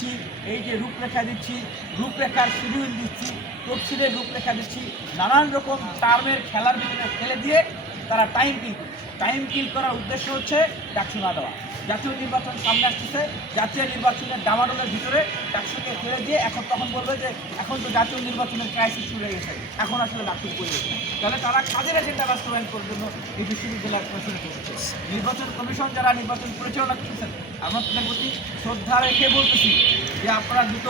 দিচ্ছি, এই যে রূপরেখা দিচ্ছি, রূপরেখার শিডিউল দিচ্ছি, তফসিলের রূপরেখা দিচ্ছি, নানান রকম টার্মের খেলার ভিতরে ফেলে দিয়ে তারা টাইম কিল করছে। টাইম কিল করার উদ্দেশ্য হচ্ছে ডাকসু না দেওয়া। জাতীয় নির্বাচন সামনে আসতেছে, জাতীয় নির্বাচনের ডামাডোলের ভিতরে ডাকসুকে ফেলে দিয়ে এখন তখন বলবে যে এখন তো জাতীয় নির্বাচনের ক্রাইসিস শুরু হয়ে গেছে, এখন আসলে ডাকসুর পরিবেশ নেই। তাহলে তারা কাজের এজেন্ডা বাস্তবায়ন করার জন্য এই বিশ্ববিদ্যালয় প্রচলিত হচ্ছে। নির্বাচন কমিশন যারা নির্বাচন পরিচালনা করছেন, আমরা তাদের প্রতি শ্রদ্ধা রেখে বলতেছি যে আপনারা দ্রুত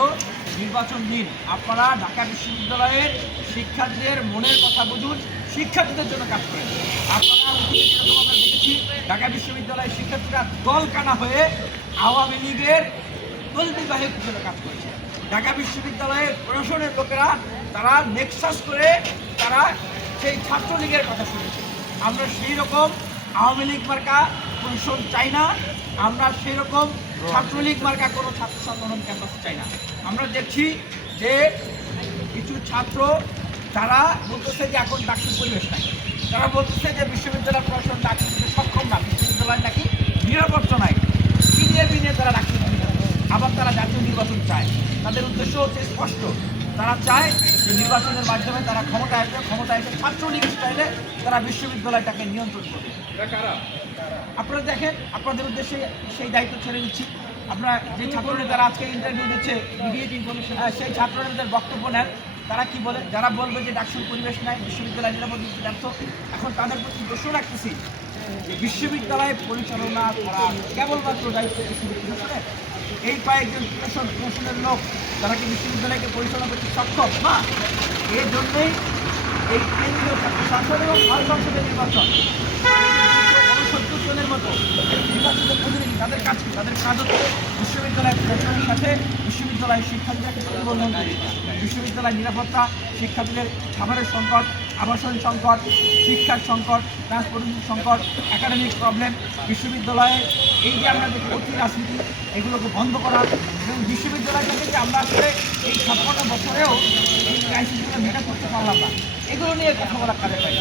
নির্বাচন দিন। আপনারা ঢাকা বিশ্ববিদ্যালয়ের শিক্ষার্থীদের মনের কথা বুঝুন, শিক্ষার্থীদের জন্য কাজ করেন। আপনারা যেরকম আমরা দেখেছি ঢাকা বিশ্ববিদ্যালয়ের শিক্ষার্থীরা দলকানা হয়ে আওয়ামী লীগের তলবিবাহের জন্য কাজ করেছে। ঢাকা বিশ্ববিদ্যালয়ের প্রশাসনের লোকেরা তারা নেক্সাস করে তারা সেই ছাত্রলীগের কথা শুনেছে। আমরা সেই রকম আওয়ামী লীগ মার্কা প্রশাসন চাই না, আমরা সেই রকম ছাত্রলীগ মার্কা কোনো ছাত্র সংগঠন ক্যাম্পাস চাই না। আমরা দেখছি যে কিছু ছাত্র তারা বলতেছে যে এখন ডাকসুর পরিবেশ নাই, তারা বলতেছে যে বিশ্ববিদ্যালয় প্রশাসন ডাকসু দিতে সক্ষম না, বিশ্ববিদ্যালয় নাকি নিরাপত্তা নাই, বিনিয়ে বিনিয়ে তারা ডাকসু দিতে। আবার তারা জাতীয় নির্বাচন চায়। তাদের উদ্দেশ্য হচ্ছে স্পষ্ট, তারা চায় যে নির্বাচনের মাধ্যমে তারা ক্ষমতায় এসে ছাত্রলীগ স্টাইলে তারা বিশ্ববিদ্যালয়টাকে নিয়ন্ত্রণ করবে। আপনারা দেখেন, আপনাদের উদ্দেশ্যে সেই দায়িত্ব ছেড়ে দিচ্ছি। আপনারা যে ছাত্রনেতারা আজকে ইন্টারভিউ দিচ্ছে, সেই ছাত্রনেতাদের বক্তব্য নেন, তারা কি বলে? যারা বলবে যে ডাকসুর পরিবেশ নাই, বিশ্ববিদ্যালয় নিরাপত্তা ব্যর্থ, এখন তাদের প্রতি প্রশ্ন রাখতেছি যে বিশ্ববিদ্যালয় পরিচালনা করা কেবলমাত্র দায়িত্ব প্রশাসনের। এই কয়েকজন প্রশাসনের লোক তারা কি বিশ্ববিদ্যালয়কে পরিচালনা করতে সক্ষম না? এর জন্যই এই কেন্দ্রীয় ছাত্র সংসদ এবং ভারত সংসদের নির্বাচন 69 জনের মতো নির্বাচিত প্রতিনিধি, তাদের কাজ কি? তাদের কাজ হচ্ছে বিশ্ববিদ্যালয়ের প্রশাসনের সাথে বিশ্ববিদ্যালয়ের শিক্ষার্থীদেরকে পরিবর্তন করে বিশ্ববিদ্যালয় নিরাপত্তা, শিক্ষার্থীদের খাবারের সংকট, আবাসন সংকট, শিক্ষার সংকট, ট্রান্সপোর্টেশন সংকট, একাডেমিক প্রবলেম, বিশ্ববিদ্যালয়ে এই যে আমরা দেখি অতি রাজনীতি, এগুলোকে বন্ধ করা এবং বিশ্ববিদ্যালয়টাকে যে আমরা আসলে এই 56 বছরেও এই ক্রাইসিসগুলো মেটা করতে পারলাম না, এগুলো নিয়ে কথা বলা কাজে পাই।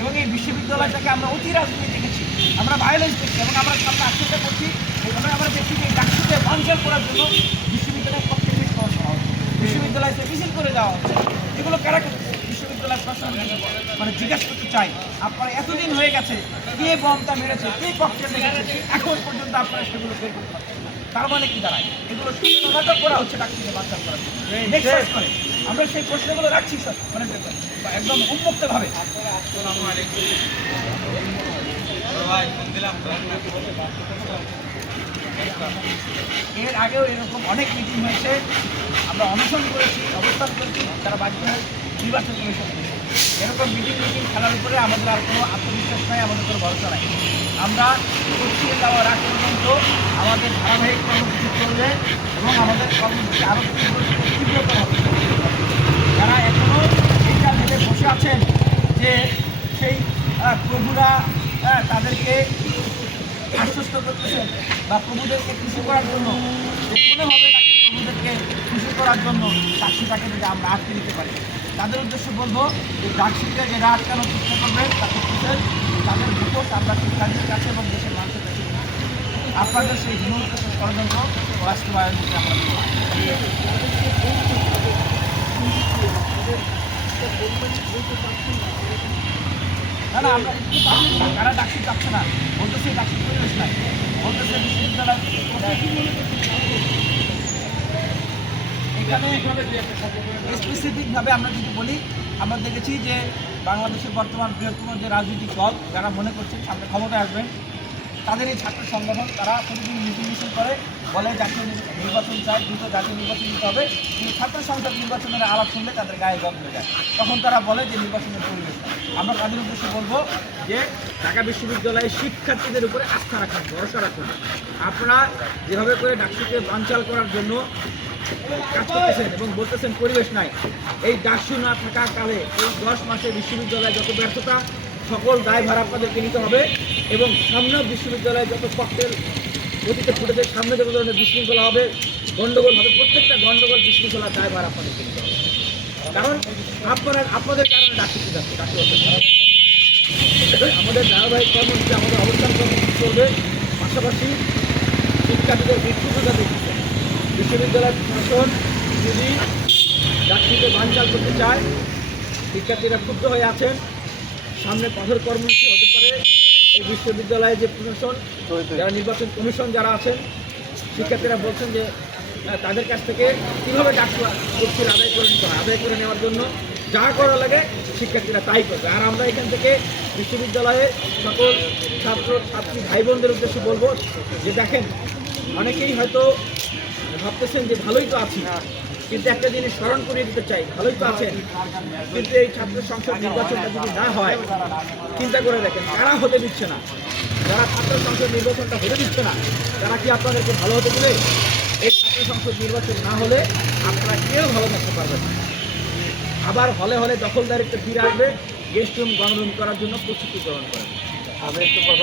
এবং এই বিশ্ববিদ্যালয়টাকে আমরা অতি রাজনীতি দেখেছি, আমরা ভায়োলেন্স দেখছি এবং আমরা সামনে আশ্চর্য করছি। আমরা দেখছি যে ডাকসুকে বানচাল করার জন্য বিশ্ববিদ্যালয়ের পক্ষে শেষ করা হচ্ছে, বিশ্ববিদ্যালয় থেকে মিছিল করে দেওয়া হচ্ছে। এগুলো কারা করছে? বিশ্ববিদ্যালয় প্রশাসন মানে জিজ্ঞাসা করতে চাই, আপনারা এতদিন হয়ে গেছে, কে বমটা মেরেছে, কে পক্ষে লেগেছে, এখন পর্যন্ত আপনারা সেগুলো বের করতে পারছেন না। তার মানে কি দাঁড়ায়? এগুলো নাটক করা হচ্ছে ডাকসুকে বানচাল করার জন্য। আমরা সেই প্রশ্নগুলো রাখছি স্যার, মানে একদম উন্মুক্তভাবে। এর আগেও এরকম অনেক মিটিং হয়েছে, আমরা অনশন করেছি, অবস্থান করেছি, তারা বাধ্য হয়ে নির্বাচন কমিশন করেছে। এরকম মিটিং খেলার উপরে আমাদের আর কোনো আত্মবিশ্বাস নাই, আমাদের কোনো ভরসা নাই। আমরা পিছিয়ে যাওয়ার আগ পর্যন্ত আমাদের ধারাবাহিক কর্মসূচি চলবে এবং আমাদের কর্মসূচি আরও তীব্রতর হবে। যারা এখনও এইটা ভেবে বসে আছেন যে সেই প্রভুরা তাদেরকে আশ্বস্ত করতেছেন বা প্রভুদেরকে খুশি করার জন্য, কোনোভাবে তাকে প্রভুদেরকে খুশি করার জন্য ডাকসুটাকে যদি আমরা আটকে দিতে পারি, তাদের উদ্দেশ্যে বলবো যে ডাকসুকে যারা আটকানোর চেষ্টা করবেন তাদের বিপদ আমরা শিক্ষার্থীদের কাছে এবং দেশের মানুষের কাছে আপনাদের সেই হিমন্ত ষড়যন্ত্র বাস্তবায়ন করতে আমরা না না আমরা তারা ডাকসু চাচ্ছে না, বলতেছে ডাকসুর পরিবেশ নাই, বলতেছে বিশ্ববিদ্যালয় এখানে স্পেসিফিকভাবে আমরা যদি বলি, আমরা দেখেছি যে বাংলাদেশের বর্তমান বৃহত্তম যে রাজনৈতিক দল যারা মনে করছেন সামনে ক্ষমতায় আসবেন, তাদের এই ছাত্র সংগঠন তারা প্রতিদিন মিটিং করে বলে জাতীয় নির্বাচন চায়, দ্রুত জাতীয় নির্বাচন দিতে হবে। কিন্তু ছাত্র সংসদ নির্বাচনের আলাপ শুনলে তাদের গায়ে গম হয়ে যায়, তখন তারা বলে যে নির্বাচনের পরিবেশ। আমরা তাদের উদ্দেশ্যে বলবো যে ঢাকা বিশ্ববিদ্যালয়ের শিক্ষার্থীদের উপরে আস্থা রাখুন, ভরসা রাখুন। আপনারা যেভাবে করে ডাকসুকে বানচাল করার জন্য কাজ করতেছেন এবং বলতেছেন পরিবেশ নাই, এই ডাকসু না থাকা কালে এই 10 মাসে বিশ্ববিদ্যালয়ে যত ব্যর্থতা, সকল দায়ভার আপনাদেরকে নিতে হবে এবং সামনেও বিশ্ববিদ্যালয়ে যত পক্ষের অতীতে ফুটেছে, সামনে যত ধরনের বিশৃঙ্খলা হবে, গণ্ডগোল হবে, প্রত্যেকটা গণ্ডগোল বিশৃঙ্খলার দায়ভার আপনাদেরকে নিতে হবে। কারণ আপনাদের কারণে ডাকসুতে যাচ্ছে, আমাদের ধারাবাহিক কর্মসূচি, আমাদের অবস্থান কর্মসূচি চলবে। পাশাপাশি শিক্ষার্থীদের বিক্ষুব্ধতা দেখছে, বিশ্ববিদ্যালয় প্রশাসন যদি চাকরিকে বানচাল করতে চায়, শিক্ষার্থীরা ক্ষুব্ধ হয়ে আছেন, সামনে কঠোর কর্মসূচি হতে পারে। এই বিশ্ববিদ্যালয়ে যে প্রশাসন, যারা নির্বাচন কমিশন যারা আছেন, শিক্ষার্থীরা বলছেন যে তাদের কাছ থেকে কীভাবে তফসিল আদায় করে নিতে হয়, আদায় করে নেওয়ার জন্য যা করা লাগে শিক্ষার্থীরা তাই করবে। আর আমরা এখান থেকে বিশ্ববিদ্যালয়ের সকল ছাত্র ছাত্রী ভাই বোনদের উদ্দেশ্যে বলবো যে দেখেন, অনেকেই হয়তো ভাবতেছেন যে ভালোই তো আছি, কিন্তু একটা জিনিস স্মরণ করিয়ে দিতে চাই, ভালোই তো আছেন, কিন্তু এই ছাত্র সংসদ নির্বাচনটা যদি না হয়, চিন্তা করে দেখেন কারা হতে দিচ্ছে না। যারা ছাত্র সংসদ নির্বাচনটা হতে দিচ্ছে না, তারা কি আপনাদেরকে ভালো হতে দেবে? এই ছাত্র সংসদ নির্বাচন না হলে আপনারা কেউ ভালো থাকতে পারবেন না। আবার হলে হলে দখলদারিত্ব ফিরে আসবে, গেস্ট রুম গণরুম করার জন্য প্রস্তুতি গ্রহণ করেন। আমি একটু কথা